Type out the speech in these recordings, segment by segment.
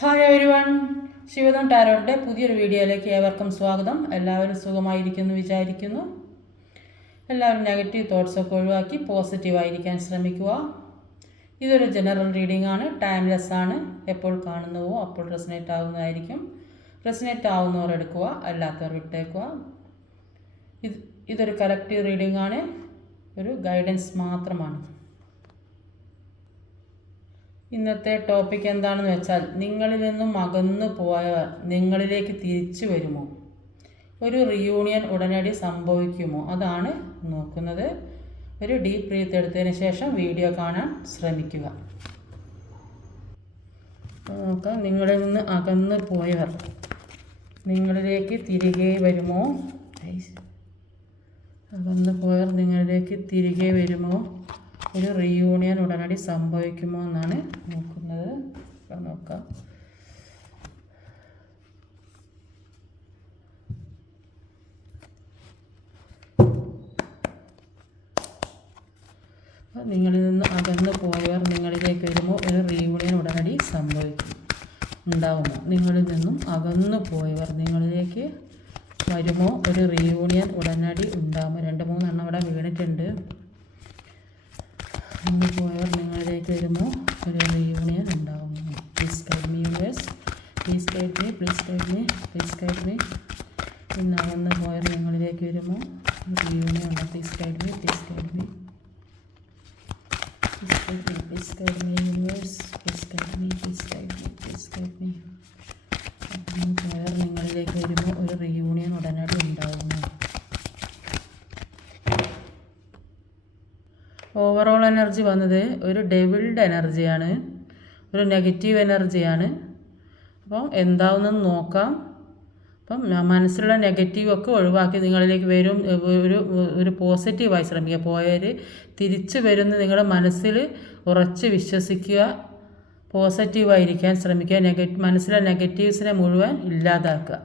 Hi everyone, ശിവദം ടാരോട്ടിൻ്റെ പുതിയൊരു വീഡിയോയിലേക്ക് ഏവർക്കും സ്വാഗതം. എല്ലാവരും സുഖമായിരിക്കുമെന്ന് വിചാരിക്കുന്നു. എല്ലാവരും നെഗറ്റീവ് തോട്ട്സൊക്കെ ഒഴിവാക്കി പോസിറ്റീവായിരിക്കാൻ ശ്രമിക്കുക. ഇതൊരു ജനറൽ റീഡിംഗ് ആണ്, ടൈംലെസ് ആണ്. എപ്പോൾ കാണുന്നുവോ അപ്പോൾ റെസനേറ്റ് ആവുന്നതായിരിക്കും. റെസനേറ്റ് ആവുന്നവർ എടുക്കുക, അല്ലാത്തവർ വിട്ടേക്കുക. ഇതൊരു കളക്റ്റീവ് റീഡിംഗ് ആണ്, ഒരു ഗൈഡൻസ് മാത്രമാണ്. ഇന്നത്തെ ടോപ്പിക് എന്താണെന്ന് വെച്ചാൽ, നിങ്ങളിൽ നിന്നും അകന്നു പോയവർ നിങ്ങളിലേക്ക് തിരിച്ചു വരുമോ? ഒരു റിയൂണിയൻ ഉടനടി സംഭവിക്കുമോ? അതാണ് നോക്കുന്നത്. ഒരു ഡീപ്പ് ബ്രീത്ത് എടുത്തതിന് ശേഷം വീഡിയോ കാണാൻ ശ്രമിക്കുക. നോക്കാം, നിങ്ങളിൽ നിന്ന് അകന്നു പോയവർ നിങ്ങളിലേക്ക് തിരികെ വരുമോ? അകന്നു പോയവർ നിങ്ങളിലേക്ക് തിരികെ വരുമോ? ഒരു റീയൂണിയൻ ഉടനടി സംഭവിക്കുമോ എന്നാണ് നോക്കുന്നത്. നോക്കാം. നിങ്ങളിൽ നിന്ന് അകന്നു പോയവർ നിങ്ങളിലേക്ക് വരുമോ? ഒരു റീയൂണിയൻ ഉടനടി ഉണ്ടാവുമോ? നിങ്ങളിൽ നിന്നും അകന്നു പോയവർ നിങ്ങളിലേക്ക് വരുമോ? ഒരു റീയൂണിയൻ ഉടനടി ഉണ്ടാകുമോ? 2-3 എണ്ണം ഇവിടെ വീണിട്ടുണ്ട്. അകന്നു പോയവർ നിങ്ങളിലേക്ക് വരുമോ? ഒരു റീയൂണിയൻ ഉണ്ടാകുമോ? Please guide me universe, please guide me, please guide me, please guide me. ഇന്ന് അകന്നു പോയവർ നിങ്ങളിലേക്ക് വരുമോ? റീയൂണിയൻ ഉണ്ടോ? Please guide me, please guide me, please guide me, please guide me universe, please guide me, please guide me, please guide me. അകന്നു പോയവർ നിങ്ങളിലേക്ക് വരുമോ? ഒരു റീയൂണിയൻ ഉടനടി ഉണ്ടാകുമോ? ഓവറോൾ എനർജി വന്നത് ഒരു ഡെവിൾഡ് എനർജിയാണ്, ഒരു നെഗറ്റീവ് എനർജിയാണ്. അപ്പം എന്താവുന്നെന്ന് നോക്കാം. അപ്പം മനസ്സിലുള്ള നെഗറ്റീവൊക്കെ ഒഴിവാക്കി നിങ്ങളിലേക്ക് വരും. ഒരു പോസിറ്റീവായി ശ്രമിക്കുക. പോയവർ തിരിച്ചു വരുന്ന നിങ്ങളുടെ മനസ്സിൽ ഉറച്ച് വിശ്വസിക്കുക. പോസിറ്റീവായിരിക്കാൻ ശ്രമിക്കുക. മനസ്സിലെ നെഗറ്റീവ്സിനെ മുഴുവൻ ഇല്ലാതാക്കുക.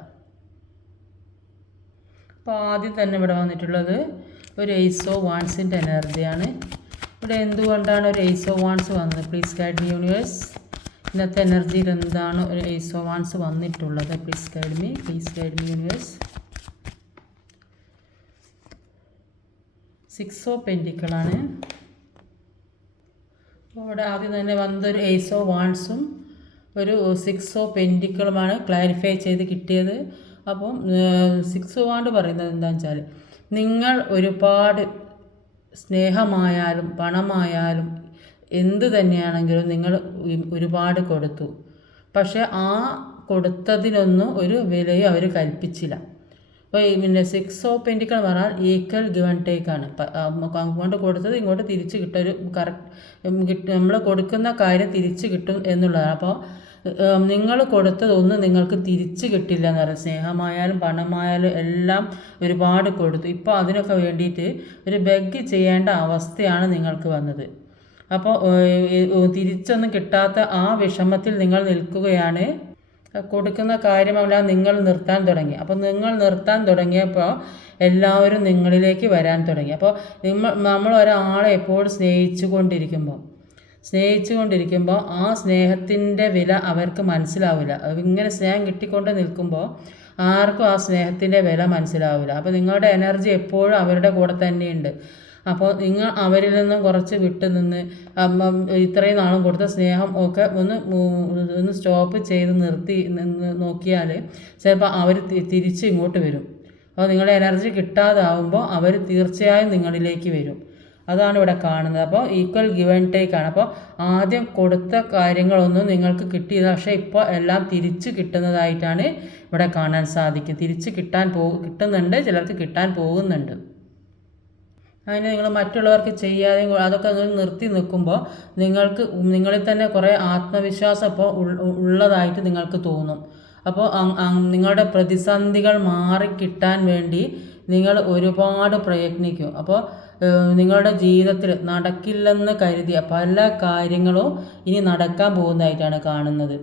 അപ്പോൾ ആദ്യം തന്നെ ഇവിടെ വന്നിട്ടുള്ളത് ഒരു ഏസ് ഓഫ് വാൻസിൻ്റെ എനർജിയാണ്. ഇവിടെ എന്തുകൊണ്ടാണ് ഒരു ഏസ് ഓഫ് വാൻസ് വന്നത്? Please guide me universe. ഇന്നത്തെ എനർജിയിൽ എന്താണ് ഒരു ഏസ് ഓഫ് വാൻസ് വന്നിട്ടുള്ളത്? Please guide me, please guide me universe. 6 of പെൻറ്റിക്കിളാണ്. അപ്പോൾ ഇവിടെ ആദ്യം തന്നെ വന്നതൊരു ഏസ് ഓഫ് വാൻസും ഒരു 6 ഓഫ് പെൻറ്റിക്കിളുമാണ് ക്ലാരിഫൈ ചെയ്ത് കിട്ടിയത്. അപ്പം 6 ഓഫ് വാൻഡ് പറയുന്നത് എന്താണെന്ന് വെച്ചാൽ, നിങ്ങൾ ഒരുപാട് സ്നേഹമായാലും പണമായാലും എന്തു തന്നെയാണെങ്കിലും നിങ്ങൾ ഒരുപാട് കൊടുത്തു. പക്ഷെ ആ കൊടുത്തതിനൊന്നും ഒരു വിലയും അവർ കൽപ്പിച്ചില്ല. അപ്പോൾ പിന്നെ 6 ഓഫ് പെൻറ്റിക്കിൾ എന്ന് പറഞ്ഞാൽ ഈക്വൽ ഗിവ് ആൻഡ് ടേക്ക് ആണ്. അങ്ങോട്ട് കൊടുത്തത് ഇങ്ങോട്ട് തിരിച്ച് കിട്ടും. ഒരു കറക്റ്റ് നമ്മൾ കൊടുക്കുന്ന കാര്യം തിരിച്ച് കിട്ടും എന്നുള്ളതാണ്. അപ്പോൾ നിങ്ങൾ കൊടുത്തതൊന്നും നിങ്ങൾക്ക് തിരിച്ച് കിട്ടില്ല എന്ന് പറയും. സ്നേഹമായാലും പണമായാലും എല്ലാം ഒരുപാട് കൊടുത്തു. ഇപ്പോൾ അതിനൊക്കെ വേണ്ടിയിട്ട് ഒരു ബെഗ് ചെയ്യേണ്ട അവസ്ഥയാണ് നിങ്ങൾക്ക് വന്നത്. അപ്പോൾ തിരിച്ചൊന്നും കിട്ടാത്ത ആ വിഷമത്തിൽ നിങ്ങൾ നിൽക്കുകയാണ്. കൊടുക്കുന്ന കാര്യമെല്ലാം നിങ്ങൾ നിർത്താൻ തുടങ്ങി. അപ്പോൾ നിങ്ങൾ നിർത്താൻ തുടങ്ങിയപ്പോൾ എല്ലാവരും നിങ്ങളിലേക്ക് വരാൻ തുടങ്ങി. അപ്പോൾ നമ്മൾ ഒരാളെ എപ്പോഴും സ്നേഹിച്ചുകൊണ്ടിരിക്കുമ്പോൾ ആ സ്നേഹത്തിൻ്റെ വില അവർക്ക് മനസ്സിലാവില്ല. ഇങ്ങനെ സ്നേഹം കിട്ടിക്കൊണ്ട് നിൽക്കുമ്പോൾ ആർക്കും ആ സ്നേഹത്തിൻ്റെ വില മനസ്സിലാവില്ല. അപ്പോൾ നിങ്ങളുടെ എനർജി എപ്പോഴും അവരുടെ കൂടെ തന്നെയുണ്ട്. അപ്പോൾ നിങ്ങൾ അവരിൽ നിന്നും കുറച്ച് വിട്ട് നിന്ന് ഇത്രയും നാളും കൊടുത്ത സ്നേഹം ഒക്കെ ഒന്ന് സ്റ്റോപ്പ് ചെയ്ത് നിർത്തി നോക്കിയാൽ ചിലപ്പോൾ അവർ തിരിച്ച് ഇങ്ങോട്ട് വരും. അപ്പോൾ നിങ്ങളുടെ എനർജി കിട്ടാതാവുമ്പോൾ അവർ തീർച്ചയായും നിങ്ങളിലേക്ക് വരും. അതാണ് ഇവിടെ കാണുന്നത്. അപ്പോൾ ഈക്വൽ ഗിവ് ആൻഡ് ടേക്ക് ആണ്. അപ്പോൾ ആദ്യം കൊടുത്ത കാര്യങ്ങളൊന്നും നിങ്ങൾക്ക് കിട്ടിയത്, പക്ഷേ ഇപ്പോൾ എല്ലാം തിരിച്ച് കിട്ടുന്നതായിട്ടാണ് ഇവിടെ കാണാൻ സാധിക്കും. തിരിച്ച് കിട്ടുന്നുണ്ട്, ചിലർക്ക് കിട്ടാൻ പോകുന്നുണ്ട്. അതിന് നിങ്ങൾ മറ്റുള്ളവർക്ക് ചെയ്യാതെ അതൊക്കെ നിർത്തി നിൽക്കുമ്പോൾ നിങ്ങളിൽ തന്നെ കുറേ ആത്മവിശ്വാസം ഇപ്പോൾ ഉള്ളതായിട്ട് നിങ്ങൾക്ക് തോന്നും. അപ്പോൾ നിങ്ങളുടെ പ്രതിസന്ധികൾ മാറിക്കിട്ടാൻ വേണ്ടി നിങ്ങൾ ഒരുപാട് പ്രയത്നിക്കും. അപ്പോൾ നിങ്ങളുടെ ജീവിതത്തിൽ നടക്കില്ലെന്ന് കരുതിയ പല കാര്യങ്ങളും ഇനി നടക്കാൻ പോകുന്നതായിട്ടാണ് കാണുന്നത്.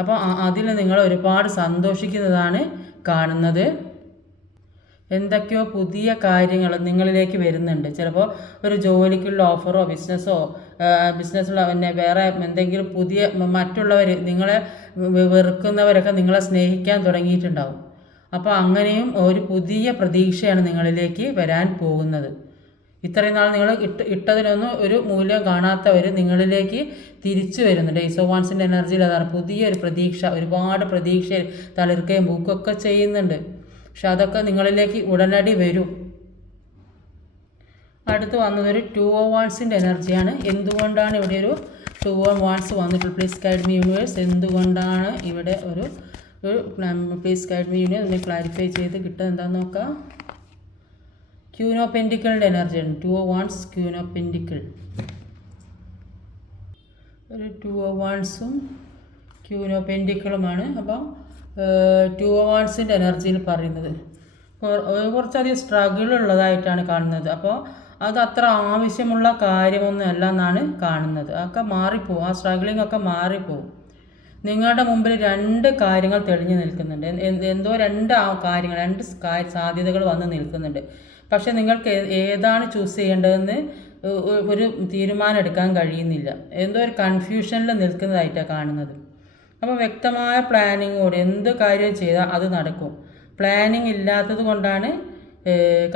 അപ്പോൾ അതിൽ നിങ്ങൾ ഒരുപാട് സന്തോഷിക്കുന്നതാണ് കാണുന്നത്. എന്തൊക്കെയോ പുതിയ കാര്യങ്ങൾ നിങ്ങളിലേക്ക് വരുന്നുണ്ട്. ചിലപ്പോൾ ഒരു ജോലിക്കുള്ള ഓഫറോ ബിസിനസ്സിലുള്ള പിന്നെ വേറെ എന്തെങ്കിലും പുതിയ മറ്റുള്ളവർ വെറുക്കുന്നവരൊക്കെ നിങ്ങളെ സ്നേഹിക്കാൻ തുടങ്ങിയിട്ടുണ്ടാവും. അപ്പോൾ അങ്ങനെയും ഒരു പുതിയ പ്രതീക്ഷയാണ് നിങ്ങളിലേക്ക് വരാൻ പോകുന്നത്. ഇത്രയും നാൾ നിങ്ങൾ ഇട്ടതിനൊന്നും ഒരു മൂല്യം കാണാത്തവർ നിങ്ങളിലേക്ക് തിരിച്ചു വരുന്നുണ്ട്. ഈസ് ഓഫ് വാൻസിൻ്റെ എനർജിയിൽ അതാണ് പുതിയൊരു പ്രതീക്ഷ. ഒരുപാട് പ്രതീക്ഷ തളിർക്കുകയും ബുക്കൊക്കെ ചെയ്യുന്നുണ്ട്. പക്ഷെ അതൊക്കെ നിങ്ങളിലേക്ക് ഉടനടി വരും. അടുത്ത് വന്നതൊരു 2 of Wandsൻ്റെ എനർജിയാണ്. എന്തുകൊണ്ടാണ് ഇവിടെ ഒരു 2 of Wands വന്നിട്ടുള്ളത്? Please guide me universe. എന്തുകൊണ്ടാണ് ഇവിടെ ഒരു പ്ലീസ് ഗൈഡ് മീ യൂണിവേഴ്സ് ഒന്ന് ക്ലാരിഫൈ ചെയ്ത് കിട്ടുക എന്താണെന്ന് നോക്കാം. ക്യൂൻ ഓഫ് പെൻറ്റിക്കിളിൻ്റെ എനർജിയാണ് 2 of Wands, queen of pentacle. ഒരു 2 of Wandsഉം ക്യൂൻ ഓഫ് പെൻറ്റിക്കിളുമാണ്. അപ്പോൾ 2 of Wandsൻ്റെ എനർജിയിൽ പറയുന്നത് കുറച്ചധികം സ്ട്രഗിൾ ഉള്ളതായിട്ടാണ് കാണുന്നത്. അപ്പോൾ അത് അത്ര ആവശ്യമുള്ള കാര്യമൊന്നും അല്ല എന്നാണ് കാണുന്നത്. അതൊക്കെ മാറിപ്പോവും, ആ സ്ട്രഗിളിംഗ് ഒക്കെ മാറിപ്പോവും. നിങ്ങളുടെ മുമ്പിൽ 2 കാര്യങ്ങൾ തെളിഞ്ഞു നിൽക്കുന്നുണ്ട്. എന്തോ 2 കാര്യങ്ങൾ, 2 സാധ്യതകൾ വന്ന് നിൽക്കുന്നുണ്ട്. പക്ഷെ നിങ്ങൾക്ക് ഏതാണ് ചൂസ് ചെയ്യേണ്ടതെന്ന് ഒരു തീരുമാനം എടുക്കാൻ കഴിയുന്നില്ല. എന്തോ ഒരു കൺഫ്യൂഷനിൽ നിൽക്കുന്നതായിട്ടാണ് കാണുന്നത്. അപ്പോൾ വ്യക്തമായ പ്ലാനിങ്ങോടെ എന്ത് കാര്യം ചെയ്താൽ അത് നടക്കും. പ്ലാനിങ് ഇല്ലാത്തത് കൊണ്ടാണ്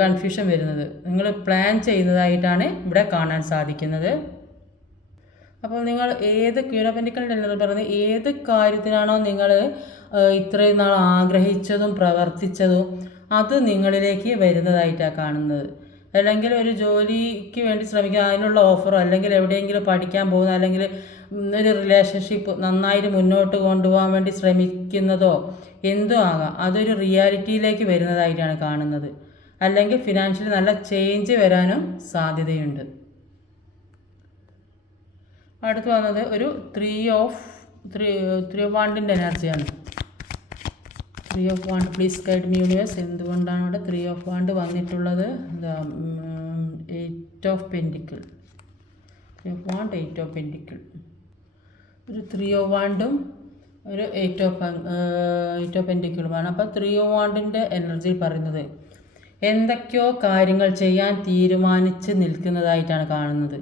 കൺഫ്യൂഷൻ വരുന്നത്. നിങ്ങൾ പ്ലാൻ ചെയ്യുന്നതായിട്ടാണ് ഇവിടെ കാണാൻ സാധിക്കുന്നത്. അപ്പോൾ നിങ്ങൾ ഏത് ക്യൂൻ ഓഫ് പെന്റിക്കിൾസ് എന്ന് പറയുന്നത് ഏത് കാര്യത്തിനാണോ നിങ്ങൾ ഇത്രയും നാൾ ആഗ്രഹിച്ചതും പ്രവർത്തിച്ചതും അത് നിങ്ങളിലേക്ക് വരുന്നതായിട്ടാണ് കാണുന്നത്. അല്ലെങ്കിൽ ഒരു ജോലിക്ക് വേണ്ടി ശ്രമിക്കുക, അതിനുള്ള ഓഫറോ അല്ലെങ്കിൽ എവിടെയെങ്കിലും പഠിക്കാൻ പോകുന്ന അല്ലെങ്കിൽ ഒരു റിലേഷൻഷിപ്പ് നന്നായിട്ട് മുന്നോട്ട് കൊണ്ടുപോകാൻ വേണ്ടി ശ്രമിക്കുന്നതോ എന്തും ആകാം, അതൊരു റിയാലിറ്റിയിലേക്ക് വരുന്നതായിട്ടാണ് കാണുന്നത്. അല്ലെങ്കിൽ ഫിനാൻഷ്യലി നല്ല ചേഞ്ച് വരാനും സാധ്യതയുണ്ട്. അടുത്ത് വന്നത് ഒരു 3 of Wandsൻ്റെ എനർജിയാണ്. 3 of Wands please guide me universe. എന്തുകൊണ്ടാണ് ഇവിടെ 3 of Wands വന്നിട്ടുള്ളത്? 8 of Pentacles. 3 of Wands, 8 of Pentacles. ഒരു 3 of Wandsഉം ഒരു 8 of Pentaclesമാണ്. അപ്പോൾ 3 of Wandsൻ്റെ എനർജിയിൽ പറയുന്നത് എന്തൊക്കെയോ കാര്യങ്ങൾ ചെയ്യാൻ തീരുമാനിച്ച് നിൽക്കുന്നതായിട്ടാണ് കാണുന്നത്.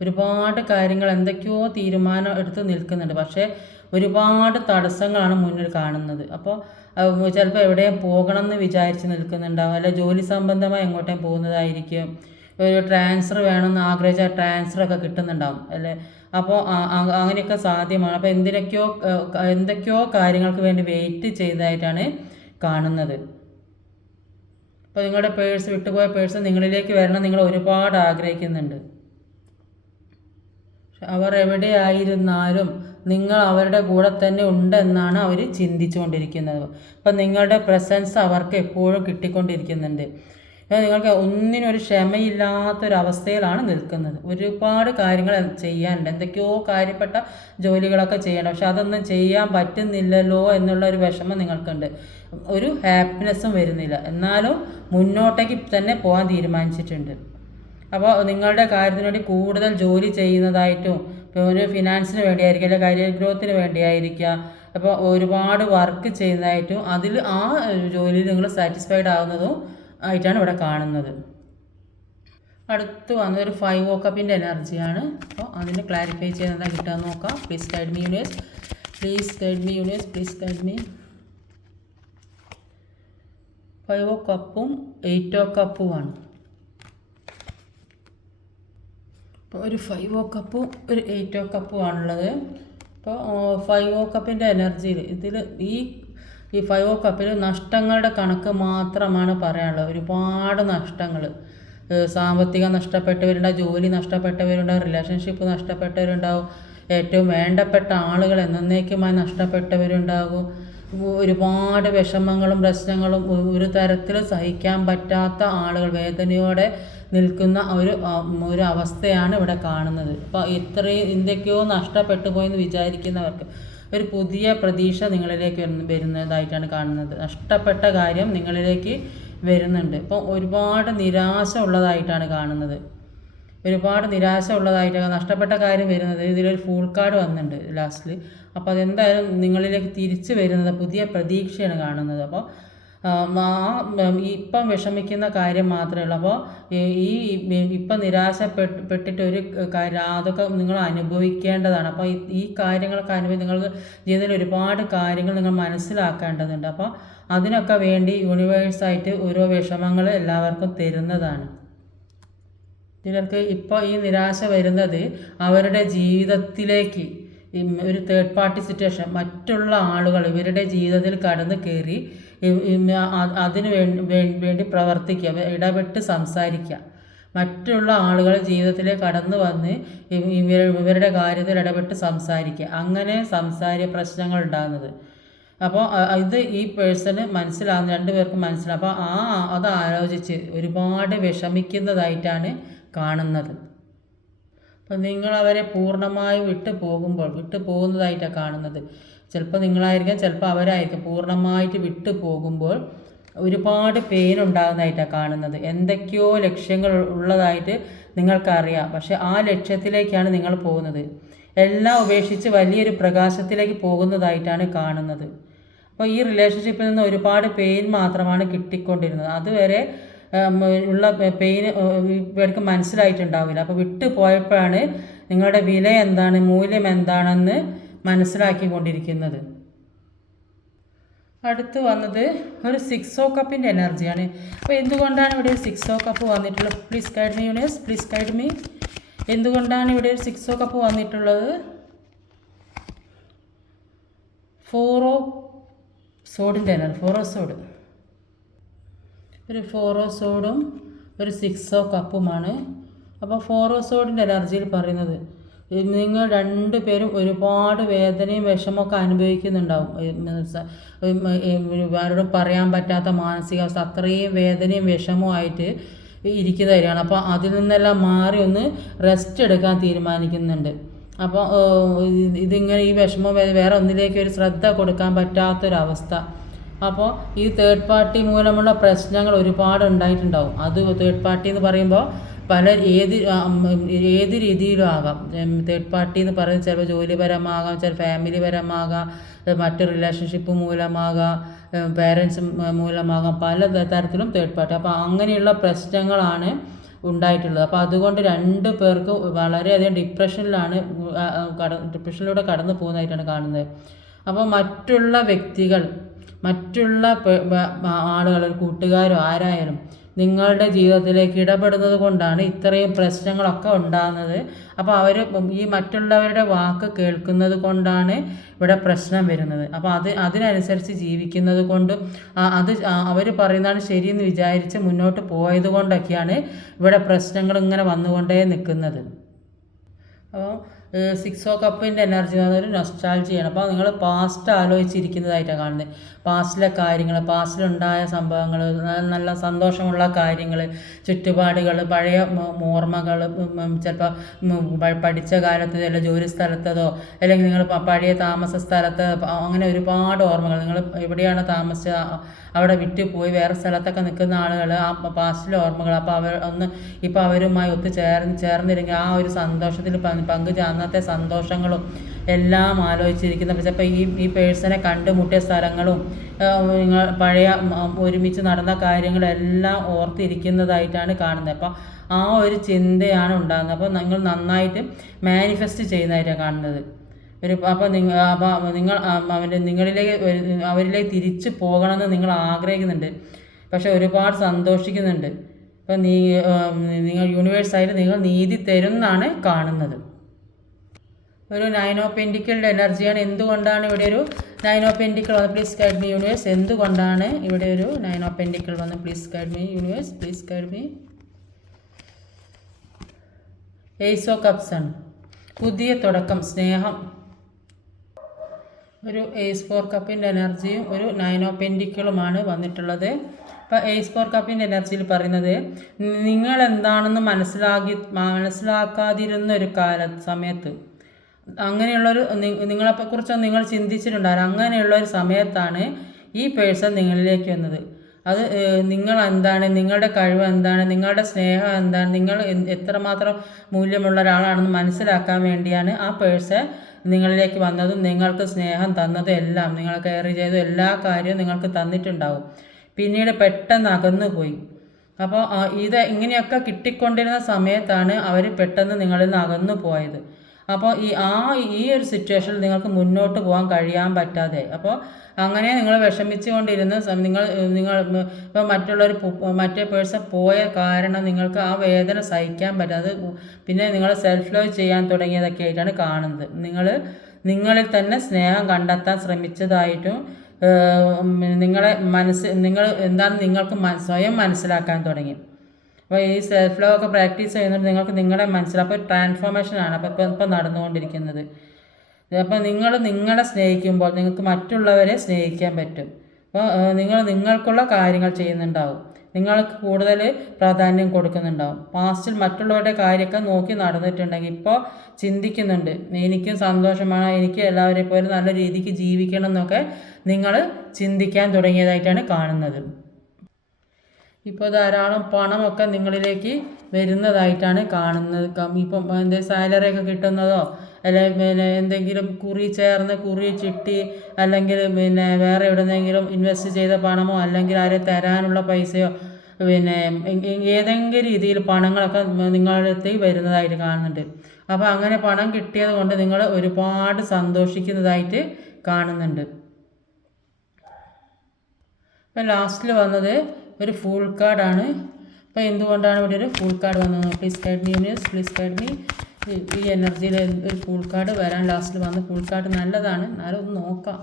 ഒരുപാട് കാര്യങ്ങൾ എന്തൊക്കെയോ തീരുമാനം എടുത്ത് നിൽക്കുന്നുണ്ട്. പക്ഷേ ഒരുപാട് തടസ്സങ്ങളാണ് മുന്നിൽ കാണുന്നത്. അപ്പോൾ ചിലപ്പോൾ എവിടെയും പോകണം എന്ന് വിചാരിച്ച് നിൽക്കുന്നുണ്ടാവും, അല്ല ജോലി സംബന്ധമായി എങ്ങോട്ടേയും പോകുന്നതായിരിക്കും. ഒരു ട്രാൻസ്ഫർ വേണമെന്ന് ആഗ്രഹിച്ച ട്രാൻസ്ഫറൊക്കെ കിട്ടുന്നുണ്ടാവും അല്ലേ. അപ്പോൾ അങ്ങനെയൊക്കെ സാധ്യമാണ്. അപ്പോൾ എന്തൊക്കെയോ കാര്യങ്ങൾക്ക് വേണ്ടി വെയിറ്റ് ചെയ്തതായിട്ടാണ് കാണുന്നത്. അപ്പോൾ നിങ്ങളുടെ വിട്ടുപോയ പേഴ്സ് നിങ്ങളിലേക്ക് വരണം നിങ്ങൾ ഒരുപാട് ആഗ്രഹിക്കുന്നുണ്ട്. അവർ എവിടെയായിരുന്നാലും നിങ്ങൾ അവരുടെ കൂടെ തന്നെ ഉണ്ടെന്നാണ് അവർ ചിന്തിച്ചുകൊണ്ടിരിക്കുന്നത്. അപ്പം നിങ്ങളുടെ പ്രസൻസ് അവർക്ക് എപ്പോഴും കിട്ടിക്കൊണ്ടിരിക്കുന്നുണ്ട്. നിങ്ങൾക്ക് ഒന്നിനൊരു ക്ഷമയില്ലാത്തൊരവസ്ഥയിലാണ് നിൽക്കുന്നത്. ഒരുപാട് കാര്യങ്ങൾ ചെയ്യാനുണ്ട്, എന്തൊക്കെയോ കാര്യപ്പെട്ട ജോലികളൊക്കെ ചെയ്യണം. പക്ഷെ അതൊന്നും ചെയ്യാൻ പറ്റുന്നില്ലല്ലോ എന്നുള്ളൊരു വിഷമം നിങ്ങൾക്കുണ്ട്. ഒരു ഹാപ്പിനെസ്സും വരുന്നില്ല. എന്നാലും മുന്നോട്ടേക്ക് തന്നെ പോകാൻ തീരുമാനിച്ചിട്ടുണ്ട്. അപ്പോൾ നിങ്ങളുടെ കാര്യത്തിന് വേണ്ടി കൂടുതൽ ജോലി ചെയ്യുന്നതായിട്ടും ഒരു ഫിനാൻസിന് വേണ്ടിയായിരിക്കും, അല്ലെങ്കിൽ കരിയർ ഗ്രോത്തിന് വേണ്ടിയായിരിക്കാം. അപ്പോൾ ഒരുപാട് വർക്ക് ചെയ്യുന്നതായിട്ടും അതിൽ ആ ജോലിയിൽ നിങ്ങൾ സാറ്റിസ്ഫൈഡ് ആകുന്നതും ആയിട്ടാണ് ഇവിടെ കാണുന്നത്. അടുത്ത് വന്നൊരു 5 of Cups എനർജിയാണ്. അപ്പോൾ അതിന് ക്ലാരിഫൈ ചെയ്യുന്നത് എന്താ കിട്ടാൻ നോക്കാം. Please guide me universe. Please guide me universe. Please guide me. 5 of Cupsഉം 8 of Cupsഉമാണ്. അപ്പോൾ ഒരു 5 of Cupsഉം ഒരു 8 of Cupsഉമാണുള്ളത്. അപ്പോൾ 5 of Cupsൻ്റെ എനർജിയിൽ ഈ 5 of Cupsൽ നഷ്ടങ്ങളുടെ കണക്ക് മാത്രമാണ് പറയാനുള്ളത്. ഒരുപാട് നഷ്ടങ്ങൾ, സാമ്പത്തികം നഷ്ടപ്പെട്ടവരുണ്ടാവും, ജോലി നഷ്ടപ്പെട്ടവരുണ്ടാവും, റിലേഷൻഷിപ്പ് നഷ്ടപ്പെട്ടവരുണ്ടാവും, ഏറ്റവും വേണ്ടപ്പെട്ട ആളുകൾ എന്നേക്കുമായി നഷ്ടപ്പെട്ടവരുണ്ടാകും. ഒരുപാട് വിഷമങ്ങളും പ്രശ്നങ്ങളും ഒരു തരത്തിൽ സഹിക്കാൻ പറ്റാത്ത ആളുകൾ, വേദനയോടെ നിൽക്കുന്ന ഒരു അവസ്ഥയാണ് ഇവിടെ കാണുന്നത്. അപ്പോൾ ഇത്രയും എന്തൊക്കെയോ നഷ്ടപ്പെട്ടു പോയെന്ന് വിചാരിക്കുന്നവർക്ക് ഒരു പുതിയ പ്രതീക്ഷ നിങ്ങളിലേക്ക് വരുന്നതായിട്ടാണ് കാണുന്നത്. നഷ്ടപ്പെട്ട കാര്യം നിങ്ങളിലേക്ക് വരുന്നുണ്ട്. അപ്പോൾ ഒരുപാട് നിരാശ ഉള്ളതായിട്ടാണ് കാണുന്നത്. ഒരുപാട് നിരാശ ഉള്ളതായിട്ടാണ് നഷ്ടപ്പെട്ട കാര്യം വരുന്നത്. ഇതിലൊരു ഫൂൾ കാർഡ് വന്നിട്ടുണ്ട് ലാസ്റ്റിൽ. അപ്പോൾ അതെന്തായാലും നിങ്ങളിലേക്ക് തിരിച്ചു വരുന്നത് പുതിയ പ്രതീക്ഷയാണ് കാണുന്നത്. അപ്പോൾ ഇപ്പം വിഷമിക്കുന്ന കാര്യം മാത്രമേ ഉള്ളൂ. അപ്പോൾ ഇപ്പം നിരാശപ്പെട്ടിട്ട് ഒരു കാര്യം അതൊക്കെ നിങ്ങൾ അനുഭവിക്കേണ്ടതാണ്. അപ്പോൾ ഈ കാര്യങ്ങളൊക്കെ നിങ്ങൾക്ക് ജീവിതത്തിൽ ഒരുപാട് കാര്യങ്ങൾ നിങ്ങൾ മനസ്സിലാക്കേണ്ടതുണ്ട്. അപ്പോൾ അതിനൊക്കെ വേണ്ടി യൂണിവേഴ്സായിട്ട് ഓരോ വിഷമങ്ങൾ എല്ലാവർക്കും തരുന്നതാണ്. ചിലർക്ക് ഇപ്പോൾ ഈ നിരാശ വരുന്നത് അവരുടെ ജീവിതത്തിലേക്ക് ഒരു തേർഡ് പാർട്ടി സിറ്റുവേഷൻ, മറ്റുള്ള ആളുകൾ ഇവരുടെ ജീവിതത്തിൽ കടന്നു കയറി അതിന് വേണ്ടി പ്രവർത്തിക്കുക, ഇടപെട്ട് സംസാരിക്കുക. മറ്റുള്ള ആളുകൾ ജീവിതത്തിലേക്ക് കടന്നു വന്ന് ഇവരുടെ കാര്യത്തിൽ ഇടപെട്ട് സംസാരിക്കുക. അങ്ങനെ പ്രശ്നങ്ങൾ ഉണ്ടാകുന്നത്. അപ്പോൾ ഇത് ഈ പേഴ്സണ് മനസ്സിലാകുന്ന, രണ്ടുപേർക്കും മനസ്സിലാകും. അപ്പോൾ അത് ആലോചിച്ച് ഒരുപാട് വിഷമിക്കുന്നതായിട്ടാണ് കാണുന്നത്. അപ്പം നിങ്ങളവരെ പൂർണ്ണമായി വിട്ടു പോകുന്നതായിട്ടാണ് കാണുന്നത്. ചിലപ്പോൾ നിങ്ങളായിരിക്കാം, ചിലപ്പോൾ അവരായിരിക്കും. പൂർണ്ണമായിട്ട് വിട്ടു പോകുമ്പോൾ ഒരുപാട് പെയിൻ ഉണ്ടാകുന്നതായിട്ടാണ് കാണുന്നത്. എന്തൊക്കെയോ ലക്ഷ്യങ്ങൾ ഉള്ളതായിട്ട് നിങ്ങൾക്കറിയാം. പക്ഷെ ആ ലക്ഷ്യത്തിലേക്കാണ് നിങ്ങൾ പോകുന്നത്. എല്ലാം ഉപേക്ഷിച്ച് വലിയൊരു പ്രകാശത്തിലേക്ക് പോകുന്നതായിട്ടാണ് കാണുന്നത്. അപ്പോൾ ഈ റിലേഷൻഷിപ്പിൽ നിന്ന് ഒരുപാട് പെയിൻ മാത്രമാണ് കിട്ടിക്കൊണ്ടിരുന്നത്. അതുവരെ ഉള്ള പെയിൻ ഇവർക്ക് മനസ്സിലായിട്ടുണ്ടാവില്ല. അപ്പോൾ വിട്ടു പോയപ്പോഴാണ് നിങ്ങളുടെ വില എന്താണ്, മൂല്യം എന്താണെന്ന് മനസ്സിലാക്കിക്കൊണ്ടിരിക്കുന്നത്. അടുത്ത് വന്നത് ഒരു 6 ഓഫ് കപ്പിൻ്റെ എനർജിയാണ്. അപ്പോൾ എന്തുകൊണ്ടാണ് ഇവിടെ ഒരു 6 ഓഫ് കപ്പ് വന്നിട്ടുള്ളത്? Please guide me universe, please guide me. എന്തുകൊണ്ടാണ് ഇവിടെ ഒരു 6 ഓഫ് കപ്പ് വന്നിട്ടുള്ളത്? 4 ഓഫ് സോഡിൻ്റെ എനർജി, 4 ഓഫ് സോഡ്. ഒരു 4 ഓഫ് സോഡും ഒരു 6 ഓഫ് കപ്പുമാണ്. അപ്പോൾ 4 ഓഫ് സോഡിൻ്റെ എനർജിയിൽ പറയുന്നത് നിങ്ങൾ രണ്ടുപേരും ഒരുപാട് വേദനയും വിഷമമൊക്കെ അനുഭവിക്കുന്നുണ്ടാവും. ആരോടും പറയാൻ പറ്റാത്ത മാനസികാവസ്ഥ, അത്രയും വേദനയും വിഷമവുമായിട്ട് ഇരിക്കുന്നവരാണ്. അപ്പോൾ അതിൽ നിന്നെല്ലാം മാറി ഒന്ന് റെസ്റ്റ് എടുക്കാൻ തീരുമാനിക്കുന്നുണ്ട്. അപ്പോൾ ഇതിങ്ങനെ ഈ വിഷമം വേറെ ഒന്നിലേക്ക് ഒരു ശ്രദ്ധ കൊടുക്കാൻ പറ്റാത്തൊരവസ്ഥ. അപ്പോൾ ഈ തേർഡ് പാർട്ടി മൂലമുള്ള പ്രശ്നങ്ങൾ ഒരുപാട് ഉണ്ടായിട്ടുണ്ടാവും. അത് തേർഡ് പാർട്ടി എന്ന് പറയുമ്പോൾ ഏത് രീതിയിലും ആകാം. തേർഡ് പാർട്ടി എന്ന് പറയുന്നത് ചിലപ്പോൾ ജോലിപരമാകാം, ചില ഫാമിലിപരമാകാം, മറ്റ് റിലേഷൻഷിപ്പ് മൂലമാകാം, പേരൻസ് മൂലമാകാം, പല തരത്തിലും തേർഡ് പാർട്ടി. അപ്പോൾ അങ്ങനെയുള്ള പ്രശ്നങ്ങളാണ് ഉണ്ടായിട്ടുള്ളത്. അപ്പോൾ അതുകൊണ്ട് രണ്ടു പേർക്ക് വളരെയധികം ഡിപ്രഷനിലൂടെ കടന്നു പോകുന്നതായിട്ടാണ് കാണുന്നത്. അപ്പോൾ മറ്റുള്ള വ്യക്തികൾ, മറ്റുള്ള ആളുകൾ, കൂട്ടുകാരോ ആരായാലും നിങ്ങളുടെ ജീവിതത്തിലേക്ക് ഇടപെടുന്നത് കൊണ്ടാണ് ഇത്രയും പ്രശ്നങ്ങളൊക്കെ ഉണ്ടാകുന്നത്. അപ്പോൾ അവർ ഈ മറ്റുള്ളവരുടെ വാക്ക് കേൾക്കുന്നത് കൊണ്ടാണ് ഇവിടെ പ്രശ്നം വരുന്നത്. അപ്പോൾ അതിനനുസരിച്ച് ജീവിക്കുന്നത് കൊണ്ടും അവർ പറയുന്നതാണ് ശരിയെന്ന് വിചാരിച്ച് മുന്നോട്ട് പോയത് കൊണ്ടൊക്കെയാണ് ഇവിടെ പ്രശ്നങ്ങൾ ഇങ്ങനെ വന്നുകൊണ്ടേ നിൽക്കുന്നത്. അപ്പോൾ 6 ഓഫ് കപ്പിൻ്റെ എനർജി എന്ന് പറഞ്ഞാൽ ഒരു നൊസ്റ്റാൾജിയാണ്. അപ്പോൾ നിങ്ങൾ പാസ്റ്റ് ആലോചിച്ചിരിക്കുന്നതായിട്ടാണ് കാണുന്നത്. പാസ്റ്റിലെ കാര്യങ്ങൾ, പാസ്റ്റിലുണ്ടായ സംഭവങ്ങൾ, നല്ല സന്തോഷമുള്ള കാര്യങ്ങൾ, ചുറ്റുപാടുകൾ, പഴയ ഓർമ്മകൾ, ചിലപ്പോൾ പഠിച്ച കാലത്ത് അല്ലെങ്കിൽ ജോലി സ്ഥലത്തതോ അല്ലെങ്കിൽ നിങ്ങൾ പഴയ താമസ സ്ഥലത്ത് അങ്ങനെ ഒരുപാട് ഓർമ്മകൾ. നിങ്ങൾ എവിടെയാണ് താമസിച്ചത് അവിടെ വിട്ടുപോയി വേറെ സ്ഥലത്തൊക്കെ നിൽക്കുന്ന ആളുകൾ ആ പാസ്റ്റിലെ ഓർമ്മകൾ. അപ്പോൾ ഇപ്പോൾ അവരുമായി ചേർന്നിരുന്നെങ്കിൽ ആ ഒരു സന്തോഷത്തിൽ അന്നത്തെ സന്തോഷങ്ങളും എല്ലാം ആലോചിച്ചിരിക്കുന്ന. ചിലപ്പോൾ ഈ പേഴ്സണെ കണ്ടുമുട്ടിയ സ്ഥലങ്ങളും പഴയ ഒരുമിച്ച് നടന്ന കാര്യങ്ങളെല്ലാം ഓർത്തിരിക്കുന്നതായിട്ടാണ് കാണുന്നത്. അപ്പോൾ ആ ഒരു ചിന്തയാണ് ഉണ്ടാകുന്നത്. അപ്പോൾ നിങ്ങൾ നന്നായിട്ട് മാനിഫെസ്റ്റ് ചെയ്യുന്നതായിട്ടാണ് കാണുന്നത്. അപ്പോൾ നിങ്ങൾ അവരിലേക്ക് തിരിച്ചു പോകണമെന്ന് നിങ്ങൾ ആഗ്രഹിക്കുന്നുണ്ട്, പക്ഷെ ഒരുപാട് സന്തോഷിക്കുന്നുണ്ട്. അപ്പോൾ നിങ്ങൾ യൂണിവേഴ്സായിട്ട് നിങ്ങൾ നീതി തരുമെന്നാണ് കാണുന്നത്. ഒരു 9 ഓഫ് പെൻറ്റിക്കിളുടെ എനർജിയാണ്. എന്തുകൊണ്ടാണ് ഇവിടെ ഒരു 9 ഓഫ് പെൻറ്റിക്കിൾ വന്ന്? Please guide me universe. എന്തുകൊണ്ടാണ് ഇവിടെ ഒരു 9 ഓഫ് പെൻറ്റിക്കിൾ വന്ന്? Please guide me universe, please guide me. Ace of cups ആണ്. പുതിയ തുടക്കം, സ്നേഹം. ഒരു ഏസ് 4 കപ്പിൻ്റെ എനർജിയും ഒരു 9 ഓഫ് പെൻറ്റിക്കിളുമാണ് വന്നിട്ടുള്ളത്. അപ്പോൾ ഏസ് 4 കപ്പിൻ്റെ എനർജിയിൽ പറയുന്നത് നിങ്ങൾ എന്താണെന്ന് മനസ്സിലാക്കാതിരുന്ന ഒരു സമയത്ത്, അങ്ങനെയുള്ളൊരു നിങ്ങളെക്കുറിച്ചൊന്നും നിങ്ങൾ ചിന്തിച്ചിട്ടുണ്ടാവില്ല. അങ്ങനെയുള്ളൊരു സമയത്താണ് ഈ പേഴ്സൺ നിങ്ങളിലേക്ക് വന്നത്. അത് നിങ്ങൾ എന്താണ്, നിങ്ങളുടെ കഴിവ് എന്താണ്, നിങ്ങളുടെ സ്നേഹം എന്താണ്, നിങ്ങൾ എത്രമാത്രം മൂല്യമുള്ള ഒരാളാണെന്ന് മനസ്സിലാക്കാൻ വേണ്ടിയാണ് ആ പേഴ്സൺ നിങ്ങളിലേക്ക് വന്നതും നിങ്ങൾക്ക് സ്നേഹം തന്നതും എല്ലാം, നിങ്ങൾ കെയർ ചെയ്ത എല്ലാ കാര്യവും നിങ്ങൾക്ക് തന്നിട്ടുണ്ടാവും. പിന്നീട് പെട്ടെന്ന് അകന്നു പോയി. അപ്പോൾ ഇത് ഇങ്ങനെയൊക്കെ കിട്ടിക്കൊണ്ടിരുന്ന സമയത്താണ് അവർ പെട്ടെന്ന് നിങ്ങളിൽ നിന്ന് അകന്നു പോയത്. അപ്പോൾ ഈ ഒരു സിറ്റുവേഷനിൽ നിങ്ങൾക്ക് മുന്നോട്ട് പോകാൻ കഴിയാൻ പറ്റാതെ, അപ്പോൾ അങ്ങനെ നിങ്ങൾ വിഷമിച്ചു കൊണ്ടിരുന്ന നിങ്ങൾ ഇപ്പോൾ മറ്റേ പേഴ്സൺ പോയ കാരണം നിങ്ങൾക്ക് ആ വേദന സഹിക്കാൻ പറ്റാതെ പിന്നെ നിങ്ങൾ സെൽഫ് ലവ് ചെയ്യാൻ തുടങ്ങിയതൊക്കെ ആയിട്ടാണ് കാണുന്നത്. നിങ്ങളിൽ തന്നെ സ്നേഹം കണ്ടെത്താൻ ശ്രമിച്ചതായിട്ടും നിങ്ങൾ എന്താണ് നിങ്ങൾക്ക് സ്വയം മനസ്സിലാക്കാൻ തുടങ്ങി. അപ്പോൾ ഈ സെൽഫ് ലവ് ഒക്കെ പ്രാക്ടീസ് ചെയ്യുന്നത് നിങ്ങൾക്ക് നിങ്ങളെ അപ്പോൾ ട്രാൻസ്ഫോർമേഷനാണ് ഇപ്പോൾ നടന്നുകൊണ്ടിരിക്കുന്നത്. അപ്പോൾ നിങ്ങളെ സ്നേഹിക്കുമ്പോൾ നിങ്ങൾക്ക് മറ്റുള്ളവരെ സ്നേഹിക്കാൻ പറ്റും. അപ്പോൾ നിങ്ങൾക്കുള്ള കാര്യങ്ങൾ ചെയ്യുന്നുണ്ടാവും, നിങ്ങൾക്ക് കൂടുതൽ പ്രാധാന്യം കൊടുക്കുന്നുണ്ടാവും. പാസ്റ്റിൽ മറ്റുള്ളവരുടെ കാര്യമൊക്കെ നോക്കി നടന്നിട്ടുണ്ടെങ്കിൽ ഇപ്പോൾ ചിന്തിക്കുന്നുണ്ട്, എനിക്കും സന്തോഷമാണ്, എനിക്ക് എല്ലാവരെയും പോലെ നല്ല രീതിക്ക് ജീവിക്കണം എന്നൊക്കെ നിങ്ങൾ ചിന്തിക്കാൻ തുടങ്ങിയതായിട്ടാണ് കാണുന്നത്. ഇപ്പോൾ ധാരാളം പണമൊക്കെ നിങ്ങളിലേക്ക് വരുന്നതായിട്ടാണ് കാണുന്നത്. ഇപ്പം സാലറിയൊക്കെ കിട്ടുന്നതോ അല്ലെങ്കിൽ എന്തെങ്കിലും കുറി ചിട്ടി അല്ലെങ്കിൽ വേറെ എവിടെന്നെങ്കിലും ഇൻവെസ്റ്റ് ചെയ്ത പണമോ അല്ലെങ്കിൽ ആരെ തരാനുള്ള പൈസയോ ഏതെങ്കിലും രീതിയിൽ പണങ്ങളൊക്കെ നിങ്ങളുടെ അടുത്തേക്ക് വരുന്നതായിട്ട് കാണുന്നുണ്ട്. അപ്പോൾ അങ്ങനെ പണം കിട്ടിയത് കൊണ്ട് നിങ്ങൾ ഒരുപാട് സന്തോഷിക്കുന്നതായിട്ട് കാണുന്നുണ്ട്. ഇപ്പം ലാസ്റ്റിൽ വന്നത് ഒരു ഫുൾ കാർഡാണ്. അപ്പോൾ എന്തുകൊണ്ടാണ് ഇവിടെ ഒരു ഫുൾ കാർഡ് വന്നത്? Please guide me universe, please guide me. ഈ എനർജിയിൽ ഒരു ഫുൾ കാർഡ് വരാൻ ലാസ്റ്റിൽ വന്ന് ഫുൾ കാർഡ് നല്ലതാണ്, എന്നാലും ഒന്ന് നോക്കാം.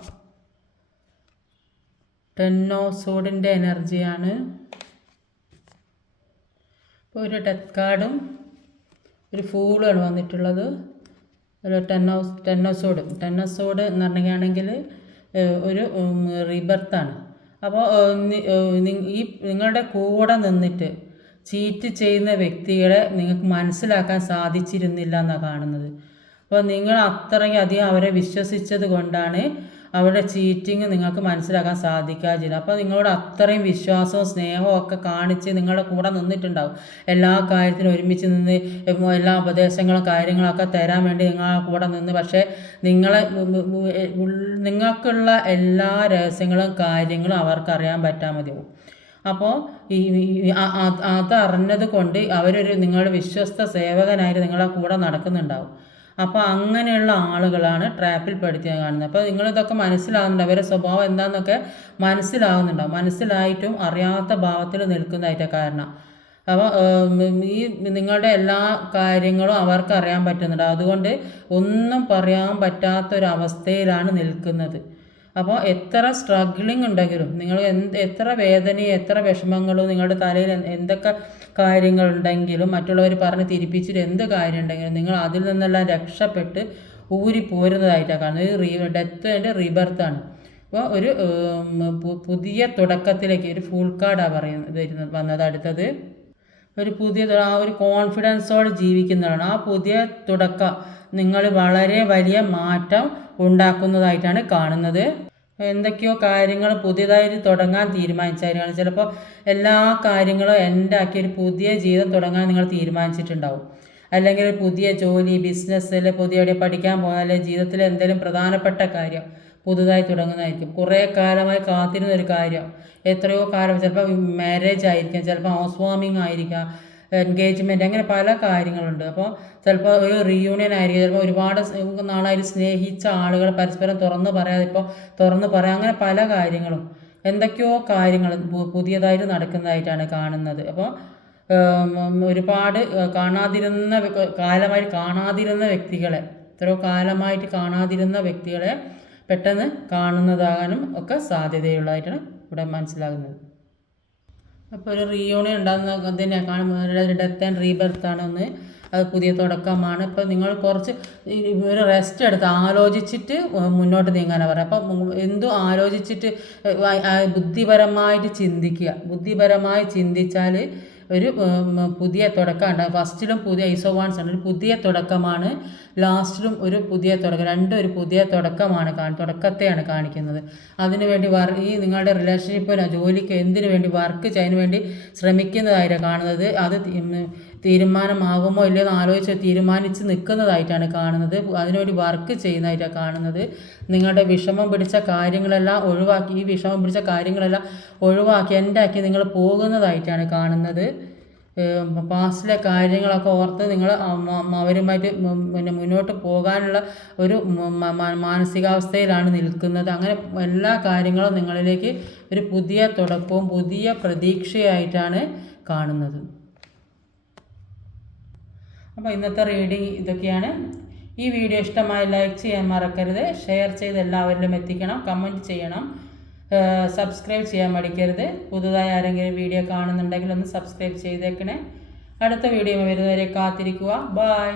10 ഓഫ് സോഡിൻ്റെ എനർജിയാണ്. ഇപ്പോൾ ഒരു ഡെത്ത് കാർഡും ഒരു ഫൂളുമാണ് വന്നിട്ടുള്ളത്. ഒരു 10 ഓഫ് സോഡ് എന്ന് പറഞ്ഞിട്ടുണ്ടെങ്കിൽ ഒരു റീബർത്താണ്. അപ്പോൾ നിങ്ങളുടെ കൂടെ നിന്നിട്ട് ചീറ്റ് ചെയ്യുന്ന വ്യക്തികളെ നിങ്ങൾക്ക് മനസ്സിലാക്കാൻ സാധിച്ചിരുന്നില്ല എന്നാണ് കാണുന്നത്. അപ്പോൾ നിങ്ങൾ അത്രയും അധികം അവരെ വിശ്വസിച്ചത് കൊണ്ടാണ് അവരുടെ ചീറ്റിങ് നിങ്ങൾക്ക് മനസ്സിലാക്കാൻ സാധിക്കാതില്ല. അപ്പോൾ നിങ്ങളോട് അത്രയും വിശ്വാസവും സ്നേഹവും ഒക്കെ കാണിച്ച് നിങ്ങളുടെ കൂടെ നിന്നിട്ടുണ്ടാവും. എല്ലാ കാര്യത്തിനും ഒരുമിച്ച് നിന്ന് എല്ലാ ഉപദേശങ്ങളും കാര്യങ്ങളൊക്കെ തരാൻ വേണ്ടി നിങ്ങളുടെ കൂടെ നിന്ന്, പക്ഷേ നിങ്ങൾക്കുള്ള എല്ലാ രഹസ്യങ്ങളും കാര്യങ്ങളും അവർക്കറിയാൻ പറ്റാൻ മതിയാവും. അപ്പോൾ അത് അറിഞ്ഞത് കൊണ്ട് നിങ്ങളുടെ വിശ്വസ്ത സേവകനായിട്ട് നിങ്ങളുടെ കൂടെ നടക്കുന്നുണ്ടാവും. അപ്പോൾ അങ്ങനെയുള്ള ആളുകളാണ് ട്രാപ്പിൽ പെടുത്തിയ കാണുന്നത്. അപ്പോൾ നിങ്ങളിതൊക്കെ മനസ്സിലാകുന്നുണ്ട്, അവരുടെ സ്വഭാവം എന്താണെന്നൊക്കെ മനസ്സിലാകുന്നുണ്ടാവും. മനസ്സിലായിട്ടും അറിയാത്ത ഭാവത്തിൽ നിൽക്കുന്നതായിട്ടാണ് കാരണം. അപ്പോൾ നിങ്ങളുടെ എല്ലാ കാര്യങ്ങളും അവർക്ക് അറിയാൻ പറ്റുന്നുണ്ട്. അതുകൊണ്ട് ഒന്നും പറയാൻ പറ്റാത്തൊരവസ്ഥയിലാണ് നിൽക്കുന്നത്. അപ്പോൾ എത്ര സ്ട്രഗ്ലിംഗ് ഉണ്ടെങ്കിലും, നിങ്ങൾ എത്ര വേദനയും എത്ര വിഷമങ്ങളും നിങ്ങളുടെ തലയിൽ എന്തൊക്കെ കാര്യങ്ങളുണ്ടെങ്കിലും, മറ്റുള്ളവർ പറഞ്ഞ് തിരിപ്പിച്ചിട്ട് എന്ത് കാര്യം ഉണ്ടെങ്കിലും നിങ്ങൾ അതിൽ നിന്നെല്ലാം രക്ഷപ്പെട്ട് ഊരിപ്പോരുന്നതായിട്ടാണ് കാണുന്നത്. ഡെത്ത് റീബർത്താണ്. അപ്പോൾ ഒരു പുതിയ തുടക്കത്തിലേക്ക് ഒരു ഫുൾ കാർഡാണ് വന്നത്. അടുത്തത് ഒരു ഒരു കോൺഫിഡൻസോടെ ജീവിക്കുന്നതാണ്. ആ പുതിയ തുടക്കം നിങ്ങൾ വളരെ വലിയ മാറ്റം ഉണ്ടാക്കുന്നതായിട്ടാണ് കാണുന്നത്. എന്തൊക്കെയോ കാര്യങ്ങൾ പുതിയതായിട്ട് തുടങ്ങാൻ തീരുമാനിച്ചായിരിക്കണം. ചിലപ്പോൾ എല്ലാ കാര്യങ്ങളും എൻ്റെ ആക്കി ഒരു പുതിയ ജീവിതം തുടങ്ങാൻ നിങ്ങൾ തീരുമാനിച്ചിട്ടുണ്ടാവും. അല്ലെങ്കിൽ ഒരു പുതിയ ജോലി, ബിസിനസ്, അല്ലെങ്കിൽ പുതിയ എവിടെ പഠിക്കാൻ പോകാൻ, അല്ലെങ്കിൽ ജീവിതത്തിലെ എന്തെങ്കിലും പ്രധാനപ്പെട്ട കാര്യം പുതുതായി തുടങ്ങുന്നതായിരിക്കും. കുറേ കാലമായി കാത്തിരുന്ന ഒരു കാര്യം, എത്രയോ കാലം, ചിലപ്പോൾ മാരേജ് ആയിരിക്കാം, ചിലപ്പോൾ ഹൗസ് വാമിങ് ആയിരിക്കാം, എൻഗേജ്മെൻറ്റ്, അങ്ങനെ പല കാര്യങ്ങളുണ്ട്. അപ്പോൾ ചിലപ്പോൾ ഒരു റീയൂണിയൻ ആയിരിക്കും, ചിലപ്പോൾ ഒരുപാട് നാളായിട്ട് സ്നേഹിച്ച ആളുകൾ പരസ്പരം തുറന്ന് പറയാതെ ഇപ്പോൾ തുറന്ന് പറയാം, അങ്ങനെ പല കാര്യങ്ങളും എന്തൊക്കെയോ കാര്യങ്ങൾ പുതിയതായിട്ട് നടക്കുന്നതായിട്ടാണ് കാണുന്നത്. അപ്പോൾ ഒരുപാട് കാലമായിട്ട് കാണാതിരുന്ന വ്യക്തികളെ, എത്രയോ കാലമായിട്ട് കാണാതിരുന്ന വ്യക്തികളെ പെട്ടെന്ന് കാണുന്നതാകാനും ഒക്കെ സാധ്യതയുള്ളതായിട്ടാണ് ഇവിടെ മനസ്സിലാകുന്നത്. അപ്പോൾ ഒരു റീയൂണിയൻ ഉണ്ടാകുന്നതിനെ കാണുമ്പോൾ ഡെത്ത് ആൻഡ് റീബർത്താണ് ഒന്ന്, അത് പുതിയ തുടക്കമാണ്. ഇപ്പോൾ നിങ്ങൾ കുറച്ച് ഒരു റെസ്റ്റ് എടുത്ത് ആലോചിച്ചിട്ട് മുന്നോട്ട് നീങ്ങാനാണ് പറയുക. അപ്പം എന്തും ആലോചിച്ചിട്ട് ബുദ്ധിപരമായിട്ട് ചിന്തിക്കുക. ബുദ്ധിപരമായി ചിന്തിച്ചാൽ ഒരു പുതിയ തുടക്കമാണ്. ഫസ്റ്റിലും പുതിയ ഐസോവാൻസ് ആണ്, ഒരു പുതിയ തുടക്കമാണ്. ലാസ്റ്റിലും ഒരു പുതിയ തുടക്കം, രണ്ടും ഒരു പുതിയ തുടക്കത്തെയാണ് കാണിക്കുന്നത്. അതിനുവേണ്ടി നിങ്ങളുടെ റിലേഷൻഷിപ്പിനോ ജോലിക്കോ എന്തിനു വേണ്ടി വർക്ക് ചെയ്യാൻ വേണ്ടി ശ്രമിക്കുന്നതായിട്ടാണ് കാണുന്നത്. അത് തീരുമാനമാകുമോ ഇല്ലയോ എന്ന് ആലോചിച്ച് തീരുമാനിച്ച് നിൽക്കുന്നതായിട്ടാണ് കാണുന്നത്. അതിനുവേണ്ടി വർക്ക് ചെയ്യുന്നതായിട്ടാണ് കാണുന്നത്. നിങ്ങളുടെ വിഷമം പിടിച്ച കാര്യങ്ങളെല്ലാം ഒഴിവാക്കി, ഈ വിഷമം പിടിച്ച കാര്യങ്ങളെല്ലാം ഒഴിവാക്കി എൻ്റാക്കി നിങ്ങൾ പോകുന്നതായിട്ടാണ് കാണുന്നത്. പാസ്റ്റിലെ കാര്യങ്ങളൊക്കെ ഓർത്ത് നിങ്ങൾ അവരുമായിട്ട് പിന്നെ മുന്നോട്ട് പോകാനുള്ള ഒരു മാനസികാവസ്ഥയിലാണ് നിൽക്കുന്നത്. അങ്ങനെ എല്ലാ കാര്യങ്ങളും നിങ്ങളിലേക്ക് ഒരു പുതിയ തുടക്കവും പുതിയ പ്രതീക്ഷയായിട്ടാണ് കാണുന്നത്. അപ്പോൾ ഇന്നത്തെ റീഡിങ് ഇതൊക്കെയാണ്. ഈ വീഡിയോ ഇഷ്ടമായി ലൈക്ക് ചെയ്യാൻ മറക്കരുത്. ഷെയർ ചെയ്ത് എല്ലാവരിലും എത്തിക്കണം. കമൻറ്റ് ചെയ്യണം. സബ്സ്ക്രൈബ് ചെയ്യാൻ മടിക്കരുത്. പുതുതായി ആരെങ്കിലും വീഡിയോ കാണുന്നുണ്ടെങ്കിൽ ഒന്ന് സബ്സ്ക്രൈബ് ചെയ്തേക്കണേ. അടുത്ത വീഡിയോ വരുന്നവരെ കാത്തിരിക്കുക. ബൈ.